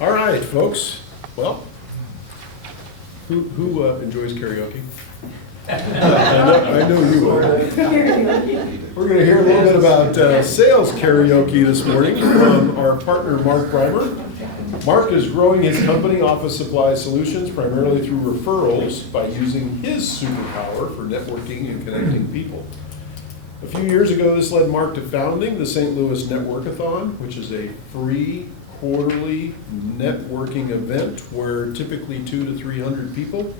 All right, folks. Well, who enjoys karaoke? I know you will. We're going to hear a little bit about sales karaoke this morning from our partner, Mark Brimer. Mark is growing his company, Office Supply Solutions, primarily through referrals by using his superpower for networking and connecting people. A few years ago, this led Mark to founding the St. Louis Networkathon, which is a free quarterly networking event where typically 200 to 300 people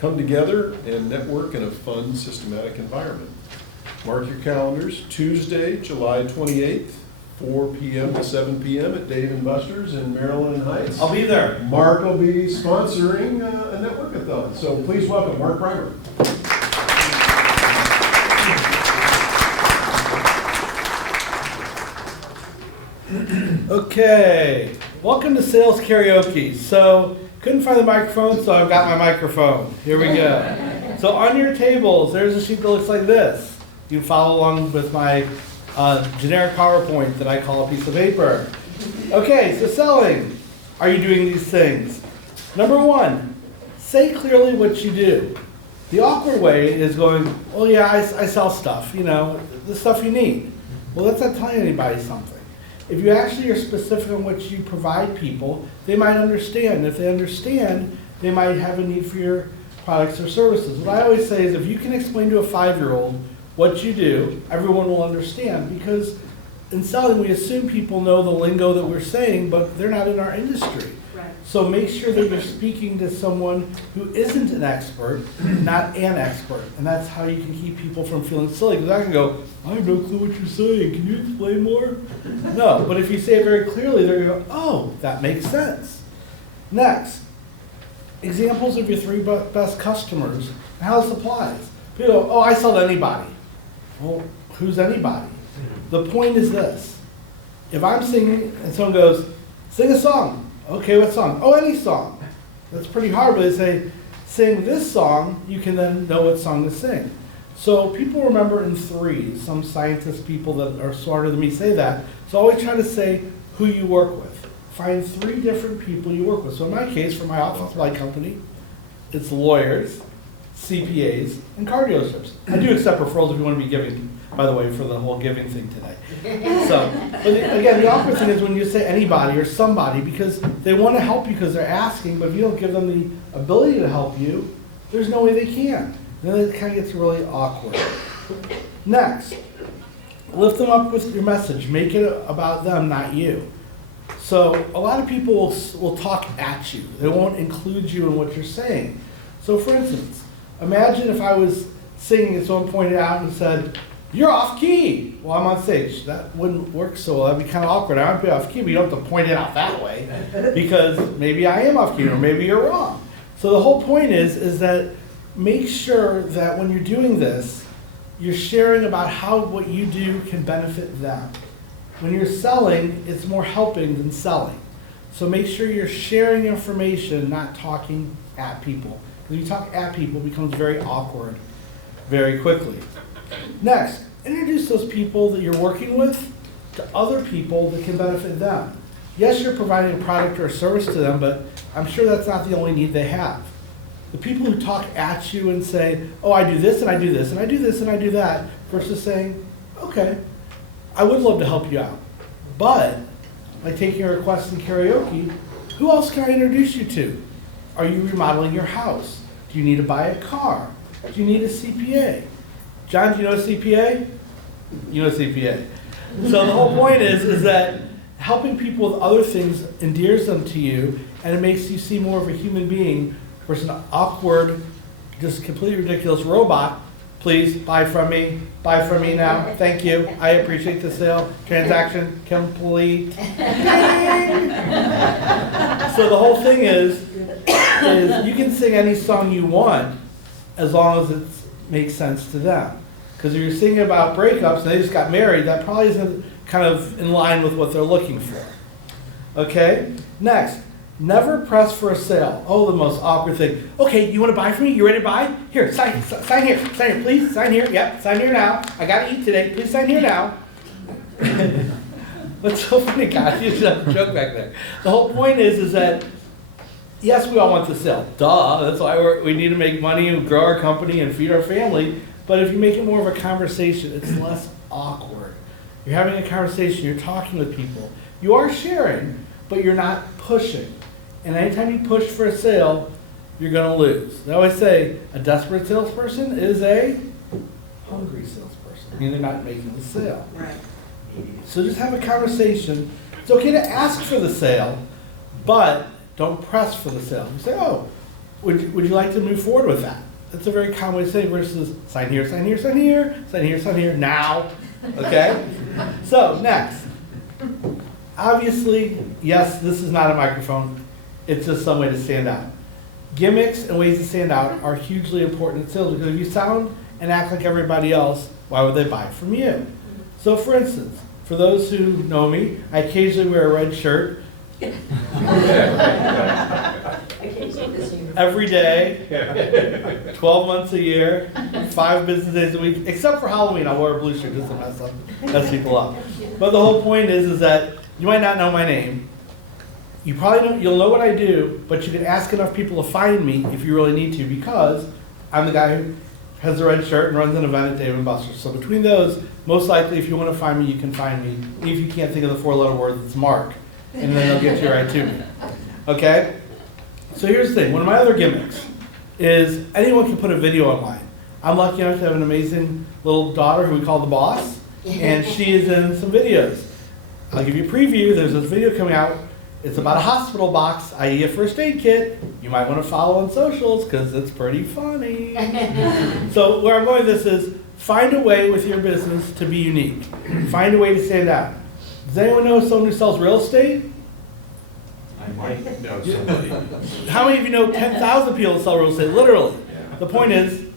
come together and network in a fun, systematic environment. Mark your calendars, Tuesday, July 28th, 4 p.m. to 7 p.m. at Dave & Buster's in Maryland Heights. I'll be there. Mark will be sponsoring a networkathon, so please welcome Mark Brimer. Okay, welcome to Sales Karaoke. So, couldn't find the microphone, so I've got my microphone. Here we go. So on your tables, there's a sheet that looks like this. You can follow along with my generic PowerPoint that I call a piece of paper. Okay, so selling. Are you doing these things? Number one, say clearly what you do. The awkward way is going, oh yeah, I sell stuff, you know, the stuff you need. Well, that's not telling anybody something. If you actually are specific on what you provide people, they might understand. If they understand, they might have a need for your products or services. What I always say is if you can explain to a 5-year-old what you do, everyone will understand. Because in selling, we assume people know the lingo that we're saying, but they're not in our industry. Right. So make sure that you're speaking to someone who isn't an expert, not an expert. And that's how you can keep people from feeling silly. Because I can go, I have no clue what you're saying. Can you explain more? No, but if you say it very clearly, they're going to go, oh, that makes sense. Next, examples of your 3 best customers and how this applies. People go, oh, I sell to anybody. Well, who's anybody? The point is this. If I'm singing and someone goes, sing a song. Okay, what song? Oh, any song. That's pretty hard, but they say, sing this song, you can then know what song to sing. So people remember in 3s. Some scientist people that are smarter than me say that. So always try to say who you work with. Find 3 different people you work with. So in my case, for my office supply company, it's lawyers, CPAs, and car dealerships. I do accept referrals if you want to be giving, by the way, for the whole giving thing today. So, but again, the awkward thing is when you say anybody or somebody, because they want to help you because they're asking, but if you don't give them the ability to help you, there's no way they can. Then it kind of gets really awkward. Next, lift them up with your message. Make it about them, not you. So a lot of people will talk at you. They won't include you in what you're saying. So for instance, imagine if I was singing and someone pointed out and said, you're off key. Well, I'm on stage. That wouldn't work so well. That'd be kind of awkward. I might be off key, but you don't have to point it out that way because maybe I am off key or maybe you're wrong. So the whole point is that make sure that when you're doing this, you're sharing about how what you do can benefit them. When you're selling, it's more helping than selling. So make sure you're sharing information, not talking at people. When you talk at people, it becomes very awkward very quickly. Next, introduce those people that you're working with to other people that can benefit them. Yes, you're providing a product or a service to them, but I'm sure that's not the only need they have. The people who talk at you and say, oh, I do this and I do this and I do this and I do that, versus saying, okay, I would love to help you out, but by taking a request in karaoke, who else can I introduce you to? Are you remodeling your house? Do you need to buy a car? Do you need a CPA? John, do you know a CPA? You know a CPA. So the whole point is that helping people with other things endears them to you, and it makes you see more of a human being versus an awkward, just completely ridiculous robot. Please buy from me now. Thank you. I appreciate the sale. Transaction complete. So the whole thing is you can sing any song you want as long as it makes sense to them. Because if you're singing about breakups and they just got married, that probably isn't kind of in line with what they're looking for. Okay? Next, never press for a sale. Oh, the most awkward thing. Okay, you want to buy from me? You ready to buy? Here, sign here, please, sign here. Yep, sign here now. I got to eat today. Please sign here now. What's so funny, guys, you should have a joke back there. The whole point is that, yes, we all want to sell. Duh, that's why we need to make money and grow our company and feed our family. But if you make it more of a conversation, it's less awkward. You're having a conversation, you're talking with people. You are sharing, but you're not pushing. And anytime you push for a sale, you're gonna lose. They always say a desperate salesperson is a hungry salesperson, meaning they're not making the sale. Right. So just have a conversation. It's okay to ask for the sale, but don't press for the sale. You say, oh, would you like to move forward with that? That's a very common way to say versus sign here, sign here, sign here, sign here, sign here, now. Okay? So next. Obviously, yes, this is not a microphone. It's just some way to stand out. Gimmicks and ways to stand out are hugely important in sales because if you sound and act like everybody else, why would they buy from you? So for instance, for those who know me, I occasionally wear a red shirt. Every day, 12 months a year, 5 business days a week, except for Halloween, I'll wear a blue shirt just to mess people up. But the whole point is that you might not know my name. You probably don't, you'll know what I do, but you can ask enough people to find me if you really need to because I'm the guy who has the red shirt and runs an event at Dave & Buster's. So between those, most likely if you want to find me, you can find me. Even if you can't think of the 4-letter word, it's Mark. And then they'll get you right to me. Okay? So here's the thing. One of my other gimmicks is anyone can put a video online. I'm lucky enough to have an amazing little daughter who we call the boss, and she is in some videos. I'll give you a preview. There's this video coming out. It's about a hospital box, i.e. a first aid kit. You might want to follow on socials because it's pretty funny. So where I'm going with this is find a way with your business to be unique. Find a way to stand out. Does anyone know someone who sells real estate? I might know somebody. How many of you know 10,000 people sell real estate? Literally. The point is,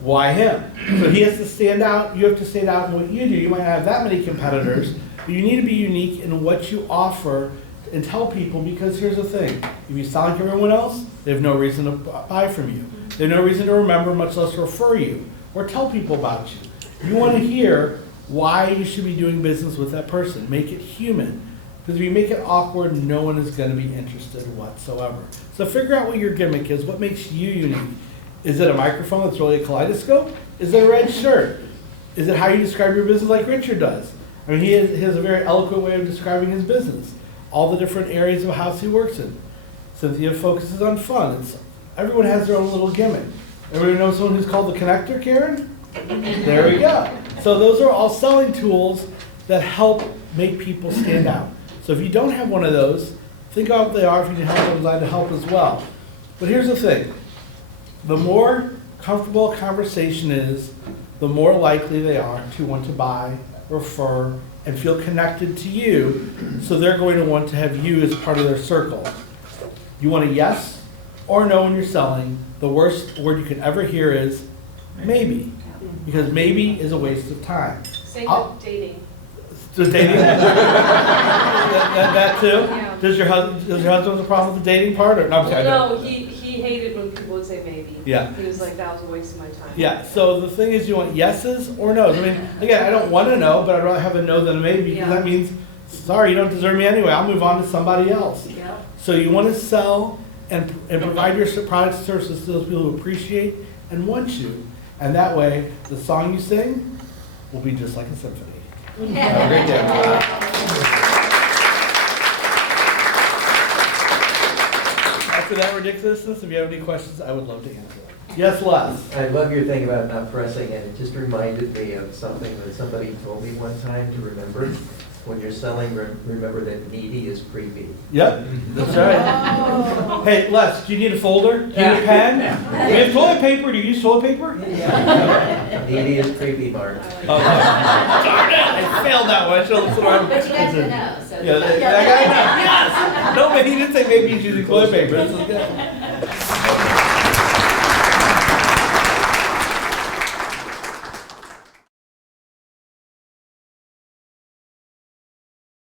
why him? So he has to stand out. You have to stand out in what you do. You might not have that many competitors, but you need to be unique in what you offer and tell people because here's the thing. If you sound like everyone else, they have no reason to buy from you. They have no reason to remember, much less refer you or tell people about you. You want to hear why you should be doing business with that person. Make it human. Because if you make it awkward, no one is going to be interested whatsoever. So figure out what your gimmick is. What makes you unique? Is it a microphone that's really a kaleidoscope? Is it a red shirt? Is it how you describe your business like Richard does? I mean, he has a very eloquent way of describing his business. All the different areas of a house he works in. Cynthia focuses on fun. Everyone has their own little gimmick. Everybody knows someone who's called the connector, Karen? There we go. So those are all selling tools that help make people stand out. So if you don't have one of those, think about what they are. If you can help, I'm glad to help as well. But here's the thing. The more comfortable a conversation is, the more likely they are to want to buy, refer, and feel connected to you, so they're going to want to have you as part of their circle. You want a yes or no when you're selling. The worst word you can ever hear is maybe, because maybe is a waste of time. Same with dating. Does dating? that too? Yeah. Does your husband have a problem with the dating part? Or, no, I'm sorry, No, he hated when people would say maybe. Yeah. He was like, that was a waste of my time. Yeah, so the thing is you want yeses or no's. I mean, again, I don't want to know, but I'd rather have a no than a maybe because Yeah. that means, sorry, you don't deserve me anyway. I'll move on to somebody else. Yeah. So you want to sell and provide your products and services to those people who appreciate and want you. And that way, the song you sing will be just like a symphony. Have a great day. After that ridiculousness, if you have any questions, I would love to answer them. Yes, Les? I love your thing about not pressing, and it just reminded me of something that somebody told me one time to remember. When you're selling, remember that needy is creepy. Yep, that's right. Hey, Les, do you need a folder? Do you need a pen? Do you have toilet paper? Do you use toilet paper? Needy is creepy, Mark. Oh, darn it! I failed that one. I should have looked around. But you got to know, so. Yeah, that guy, yes! No, but he didn't say maybe he's using toilet paper. This is good.